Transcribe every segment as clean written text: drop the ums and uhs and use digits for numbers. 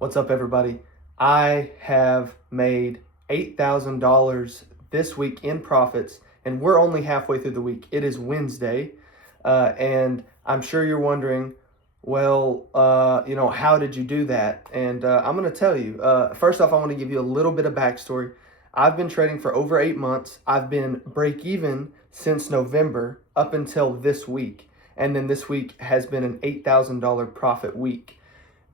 What's up, everybody? I have made $8,000 this week in profits, and we're only halfway through the week. It is Wednesday, and I'm sure you're wondering, well, how did you do that? And I'm going to tell you. First off, I want to give you a little bit of backstory. I've been trading for over 8 months. I've been break even since November up until this week, and then this week has been an $8,000 profit week.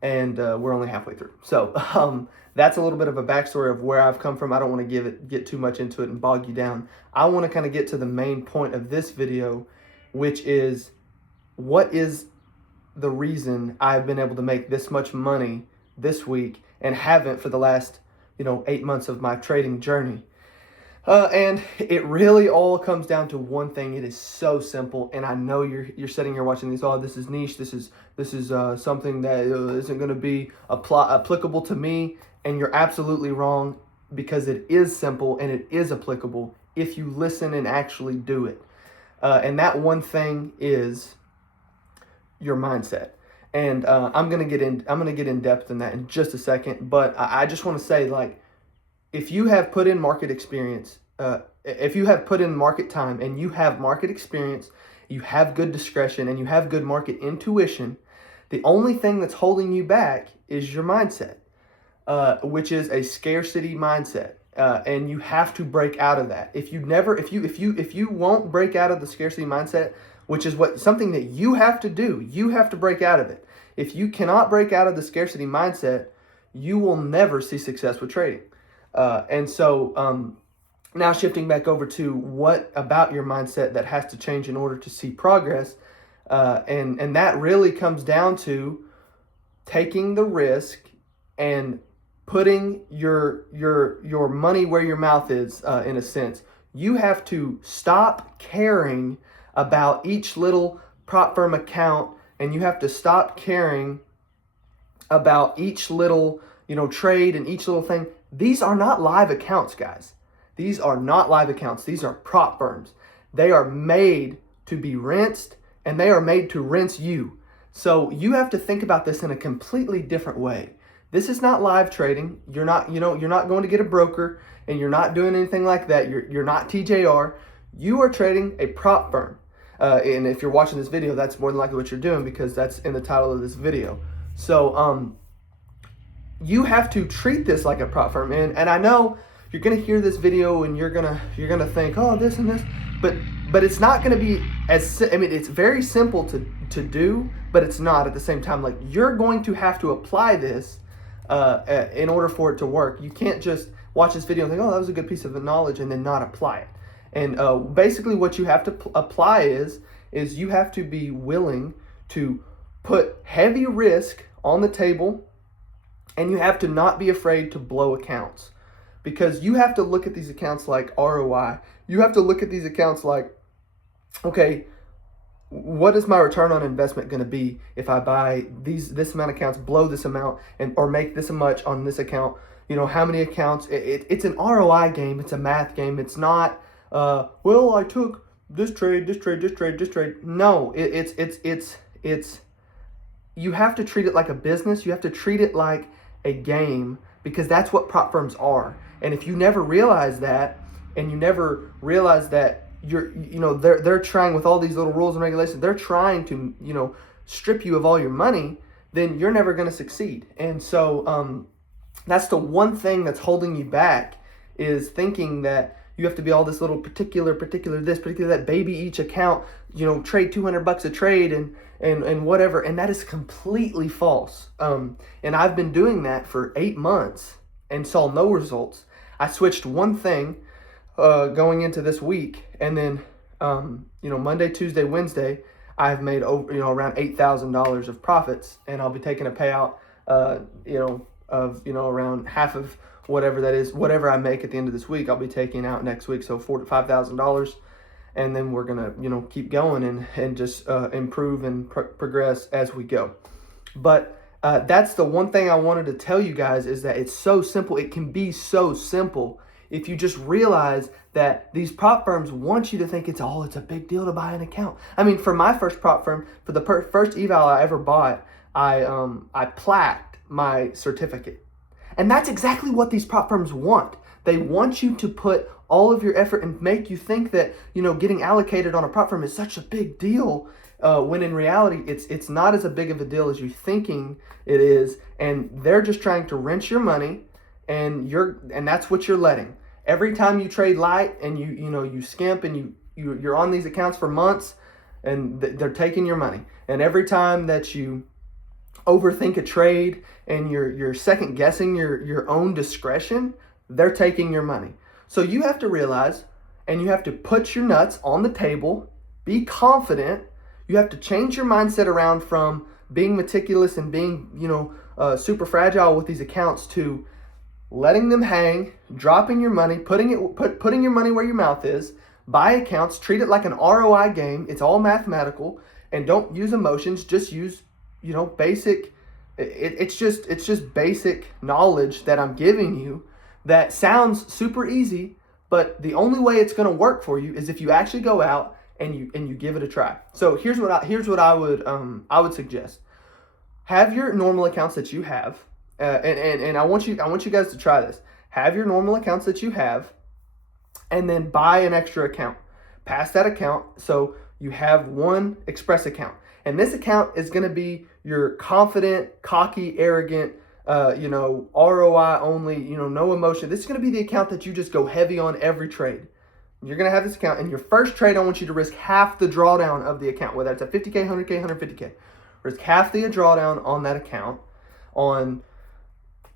And we're only halfway through. So that's a little bit of a backstory of where I've come from. I don't want to get too much into it and bog you down. I want to kind of get to the main point of this video, which is what is the reason I've been able to make this much money this week and haven't for the last 8 months of my trading journey. And it really all comes down to one thing. It is so simple, and I know you're sitting here watching these. Oh, this is niche. This is something that isn't going to be applicable to me. And you're absolutely wrong, because it is simple and it is applicable if you listen and actually do it. And that one thing is your mindset. And I'm gonna get in depth in that in just a second. But I just want to say, if you have put in market experience, if you have put in market time and you have market experience, you have good discretion, and you have good market intuition, the only thing that's holding you back is your mindset, which is a scarcity mindset. And you have to break out of that. If you won't break out of the scarcity mindset, which is something that you have to do, you have to break out of it. If you cannot break out of the scarcity mindset, you will never see success with trading. And so now shifting back over to what about your mindset that has to change in order to see progress. And that really comes down to taking the risk and putting your money where your mouth is, in a sense. You have to stop caring about each little prop firm account, and you have to stop caring about each little trade and each little thing. These are not live accounts, guys. These are not live accounts. These are prop firms. They are made to be rinsed, and they are made to rinse you. So you have to think about this in a completely different way. This is not live trading. You're not going to get a broker, and you're not doing anything like that. You're not TJR. You are trading a prop firm. And if you're watching this video, that's more than likely what you're doing, because that's in the title of this video. So you have to treat this like a prop firm. And I know you're gonna hear this video and you're gonna think, oh, this and this, but it's not gonna be it's very simple to do, but it's not at the same time. Like, you're going to have to apply this in order for it to work. You can't just watch this video and think, oh, that was a good piece of knowledge, and then not apply it. And basically what you have to apply is you have to be willing to put heavy risk on the table, and you have to not be afraid to blow accounts, because you have to look at these accounts like ROI. You have to look at these accounts like, okay, what is my return on investment going to be if I buy this amount of accounts, blow this amount, or make this much on this account? How many accounts? It's an ROI game. It's a math game. It's not, well, I took this trade, this trade, this trade, this trade. No, it's you have to treat it like a business. You have to treat it like a game, because that's what prop firms are. And if you never realize that, and you never realize that they're trying with all these little rules and regulations, they're trying to strip you of all your money, then you're never going to succeed. And so that's the one thing that's holding you back, is thinking that you have to be all this little particular this, particular that, baby each account, trade $200 a trade and whatever. And that is completely false. And I've been doing that for 8 months and saw no results. I switched one thing going into this week, and then Monday, Tuesday, Wednesday, I've made around $8,000 of profits, and I'll be taking a payout of around half of whatever that is, whatever I make at the end of this week, I'll be taking out next week. So $4,000 to $5,000, and then we're gonna keep going and just improve and progress as we go. But that's the one thing I wanted to tell you guys, is that it's so simple. It can be so simple if you just realize that these prop firms want you to think it's a big deal to buy an account. I mean, for my first prop firm, for the first eval I ever bought, I plaqued my certificate. And that's exactly what these prop firms want. They want you to put all of your effort and make you think that, getting allocated on a prop firm is such a big deal, when in reality, it's not as a big of a deal as you're thinking it is. And they're just trying to rinse your money, and that's what you're letting. Every time you trade light and you skimp and you're on these accounts for months, and they're taking your money. And every time that you overthink a trade and you're second guessing your own discretion, they're taking your money. So you have to realize, and you have to put your nuts on the table, be confident. You have to change your mindset around from being meticulous and being, super fragile with these accounts to letting them hang, dropping your money, putting your money where your mouth is. Buy accounts, treat it like an ROI game. It's all mathematical, and don't use emotions. Just use, basic. It's just basic knowledge that I'm giving you that sounds super easy, but the only way it's going to work for you is if you actually go out and you give it a try. So here's what I would suggest. Have your normal accounts that you have, and I want you guys to try this. Have your normal accounts that you have, and then buy an extra account. Pass that account so you have one express account. And this account is going to be your confident, cocky, arrogant, ROI only, no emotion. This is going to be the account that you just go heavy on every trade. You're going to have this account. And your first trade, I want you to risk half the drawdown of the account, whether it's a 50K, 100K, 150K. Risk half the drawdown on that account on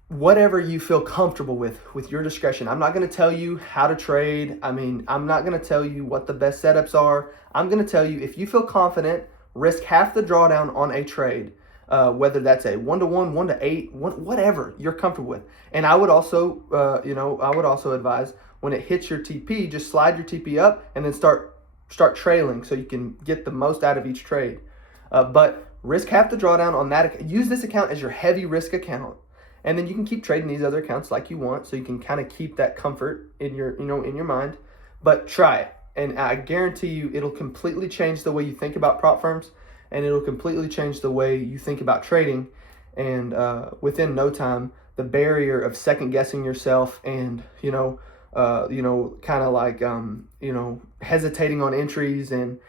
whatever you feel comfortable with your discretion. I'm not going to tell you how to trade. I'm not going to tell you what the best setups are. I'm going to tell you, if you feel confident, risk half the drawdown on a trade, whether that's a 1-to-1, 1-to-8, whatever you're comfortable with. And I would also, advise, when it hits your TP, just slide your TP up and then start trailing so you can get the most out of each trade. But risk half the drawdown on that. Use this account as your heavy risk account. And then you can keep trading these other accounts like you want, so you can kind of keep that comfort in your mind. But try it, and I guarantee you it'll completely change the way you think about prop firms, and it'll completely change the way you think about trading. And within no time, the barrier of second guessing yourself and kind of like hesitating on entries and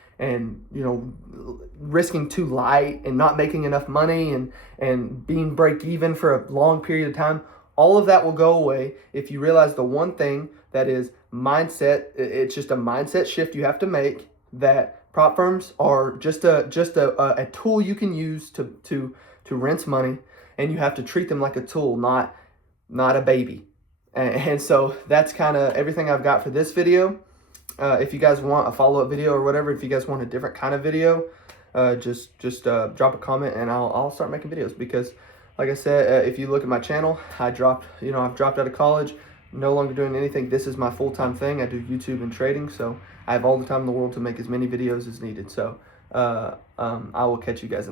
risking too light and not making enough money and being break even for a long period of time, all of that will go away if you realize the one thing that is mindset. It's just a mindset shift you have to make, that prop firms are just a tool you can use to rinse money, and you have to treat them like a tool, not a baby. And so that's kind of everything I've got for this video. If you guys want a follow-up video or whatever, if you guys want a different kind of video, just drop a comment and I'll start making videos. Because like I said, if you look at my channel, I've dropped out of college, no longer doing anything. This is my full-time thing. I do YouTube and trading, so I have all the time in the world to make as many videos as needed. So I will catch you guys in the